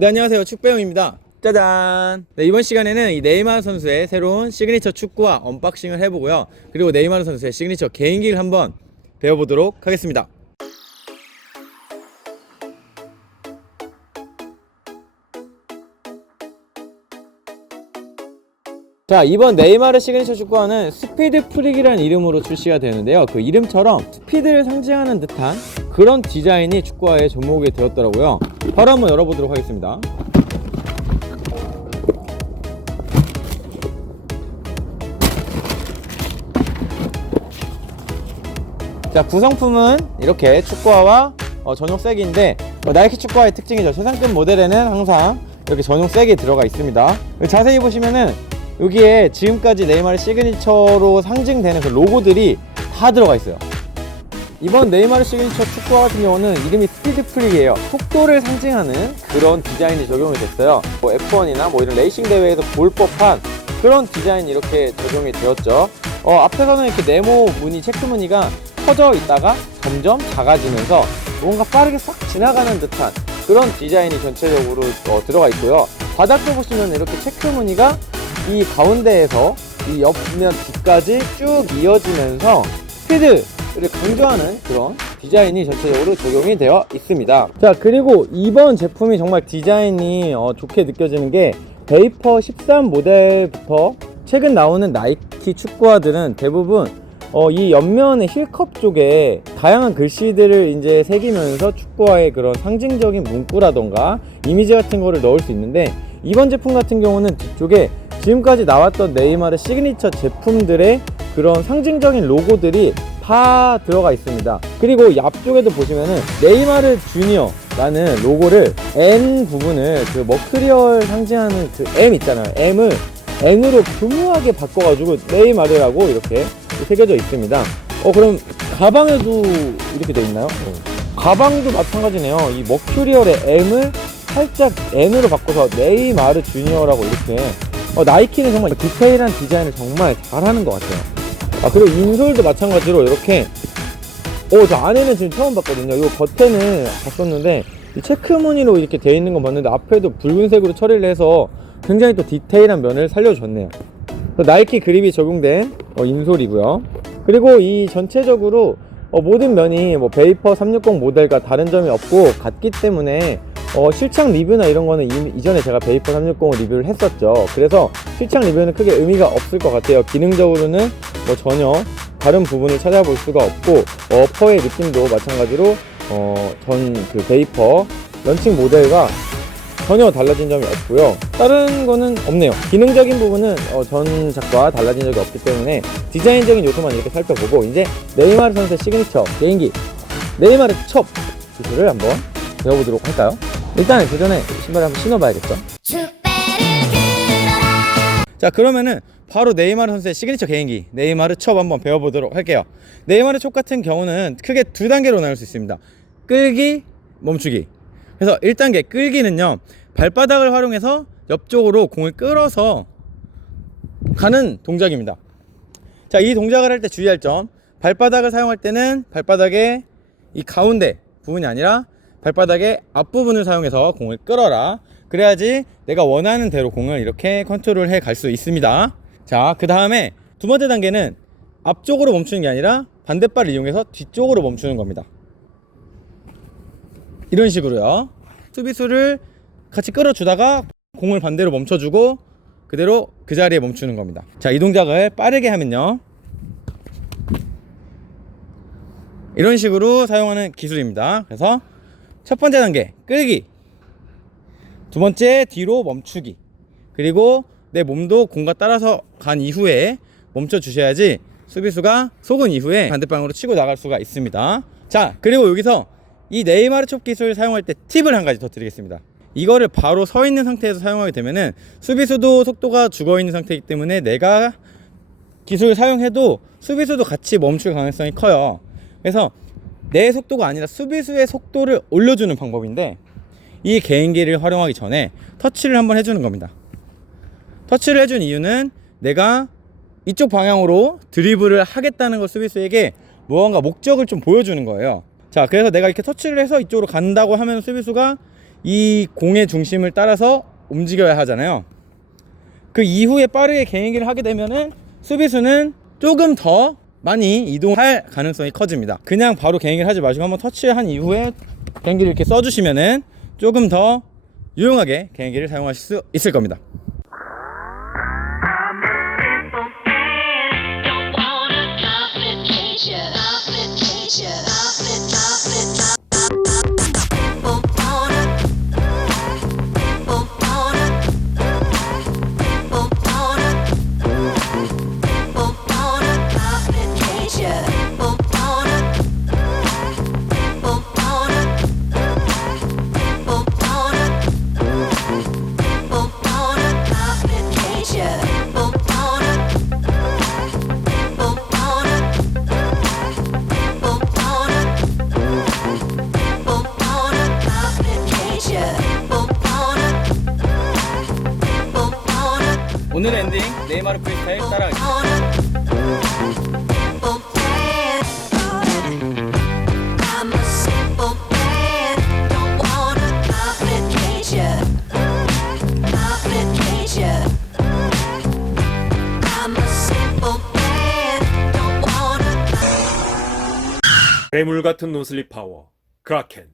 네 안녕하세요. 축배영입니다. 짜잔. 네, 이번 시간에는 이 네이마르 선수의 새로운 시그니처 축구와 언박싱을 해보고요. 그리고 네이마르 선수의 시그니처 개인기를 한번 배워보도록 하겠습니다. 자 이번 네이마르 시그니처 축구화는 스피드 프릭이라는 이름으로 출시가 되는데요. 그 이름처럼 스피드를 상징하는 듯한 그런 디자인이 축구화의 접목이 되었더라고요. 바로 한번 열어보도록 하겠습니다. 자 구성품은 이렇게 축구화와 어, 전용 색인데 어, 나이키 축구화의 특징이죠. 최상급 모델에는 항상 이렇게 전용 색이 들어가 있습니다. 자세히 보시면은 여기에 지금까지 네이마르 시그니처로 상징되는 그 로고들이 다 들어가 있어요 이번 네이마르 시그니처 축구화 같은 경우는 이름이 스피드 프릭이에요. 속도를 상징하는 그런 디자인이 적용이 됐어요. 뭐 F1이나 뭐 이런 레이싱 대회에서 볼 법한 그런 디자인이 이렇게 적용이 되었죠. 어, 앞에서는 이렇게 네모 무늬 체크 무늬가 커져 있다가 점점 작아지면서 뭔가 빠르게 싹 지나가는 듯한 그런 디자인이 전체적으로 어, 들어가 있고요. 바닥도 보시면 이렇게 체크 무늬가 이 가운데에서 이 옆면 뒤까지 쭉 이어지면서 스피드 를 강조하는 그런 디자인이 전체적으로 적용이 되어 있습니다. 자 그리고 이번 제품이 정말 디자인이 어, 좋게 느껴지는 게 베이퍼 13 모델부터 최근 나오는 나이키 축구화들은 대부분 어, 이 옆면의 힐컵 쪽에 다양한 글씨들을 이제 새기면서 축구화의 그런 상징적인 문구라던가 이미지 같은 거를 넣을 수 있는데 이번 제품 같은 경우는 뒤쪽에 지금까지 나왔던 네이마르 시그니처 제품들의 그런 상징적인 로고들이 다 들어가 있습니다. 그리고 이 앞쪽에도 보시면은 네이마르 주니어 라는 로고를 N 부분을 그 머크리얼 상징하는 그 M 있잖아요. M을 N으로 교묘하게 바꿔가지고 네이마르라고 이렇게 새겨져 있습니다. 어 그럼 가방에도 이렇게 돼 있나요? 가방도 마찬가지네요. 이 머큐리얼의 M을 살짝 N으로 바꿔서 네이마르 주니어라고 이렇게 어, 나이키는 정말 디테일한 디자인을 정말 잘하는 것 같아요. 아 그리고 인솔도 마찬가지로 이렇게 어저 안에는 지금 처음 봤거든요. 이 겉에는 봤었는데 이 체크 무늬로 이렇게 돼 있는 거 봤는데 앞에도 붉은색으로 처리를 해서 굉장히 또 디테일한 면을 살려줬네요. 또 나이키 그립이 적용된 어, 인솔이고요. 그리고 이 전체적으로 어, 모든 면이 뭐 베이퍼 360 모델과 다른 점이 없고 같기 때문에 어, 실착 리뷰나 이런 거는 이미, 이전에 제가 베이퍼 360을 리뷰를 했었죠. 그래서 실착 리뷰는 크게 의미가 없을 것 같아요. 기능적으로는 뭐 전혀 다른 부분을 찾아볼 수가 없고 어퍼의 느낌도 마찬가지로 어, 전 그 베이퍼 런칭 모델과 전혀 달라진 점이 없고요. 다른 거는 없네요. 기능적인 부분은 어, 전작과 달라진 적이 없기 때문에 디자인적인 요소만 이렇게 살펴보고 이제 네이마르 선수의 시그니처 개인기 네이마르 첩 기술을 한번 배워보도록 할까요? 일단 그 전에 신발을 한번 신어봐야겠죠. 자 그러면은 바로 네이마르 선수의 시그니처 개인기 네이마르 첩 한번 배워보도록 할게요. 네이마르 첩 같은 경우는 크게 두 단계로 나눌 수 있습니다. 끌기, 멈추기. 그래서 1단계 끌기는요 발바닥을 활용해서 옆쪽으로 공을 끌어서 가는 동작입니다. 자, 이 동작을 할 때 주의할 점. 발바닥을 사용할 때는 발바닥의 이 가운데 부분이 아니라 발바닥의 앞부분을 사용해서 공을 끌어라. 그래야지 내가 원하는 대로 공을 이렇게 컨트롤 해 갈 수 있습니다. 자, 그 다음에 두 번째 단계는 앞쪽으로 멈추는 게 아니라 반대발을 이용해서 뒤쪽으로 멈추는 겁니다. 이런 식으로요. 수비수를 같이 끌어주다가 공을 반대로 멈춰주고 그대로 그 자리에 멈추는 겁니다. 자, 이 동작을 빠르게 하면요. 이런 식으로 사용하는 기술입니다. 그래서 첫 번째 단계, 끌기. 두 번째, 뒤로 멈추기. 그리고 내 몸도 공과 따라서 간 이후에 멈춰 주셔야지 수비수가 속은 이후에 반대방으로 치고 나갈 수가 있습니다. 자, 그리고 여기서 이 네이마르 촉 기술 사용할 때 팁을 한 가지 더 드리겠습니다. 이거를 바로 서 있는 상태에서 사용하게 되면은 수비수도 속도가 죽어 있는 상태이기 때문에 내가 기술을 사용해도 수비수도 같이 멈출 가능성이 커요. 그래서 내 속도가 아니라 수비수의 속도를 올려주는 방법인데 이 개인기를 활용하기 전에 터치를 한번 해주는 겁니다. 터치를 해준 이유는 내가 이쪽 방향으로 드리블을 하겠다는 걸 수비수에게 무언가 목적을 좀 보여주는 거예요. 자, 그래서 내가 이렇게 터치를 해서 이쪽으로 간다고 하면 수비수가 이 공의 중심을 따라서 움직여야 하잖아요. 그 이후에 빠르게 개인기를 하게 되면은 수비수는 조금 더 많이 이동할 가능성이 커집니다. 그냥 바로 개인기를 하지 마시고 한번 터치한 이후에 개인기를 이렇게 써주시면은 조금 더 유용하게 개인기를 사용하실 수 있을 겁니다. 오늘의 엔딩 네이마르 프리스타일 wanna. 괴물 같은 노슬립 파워 크라켄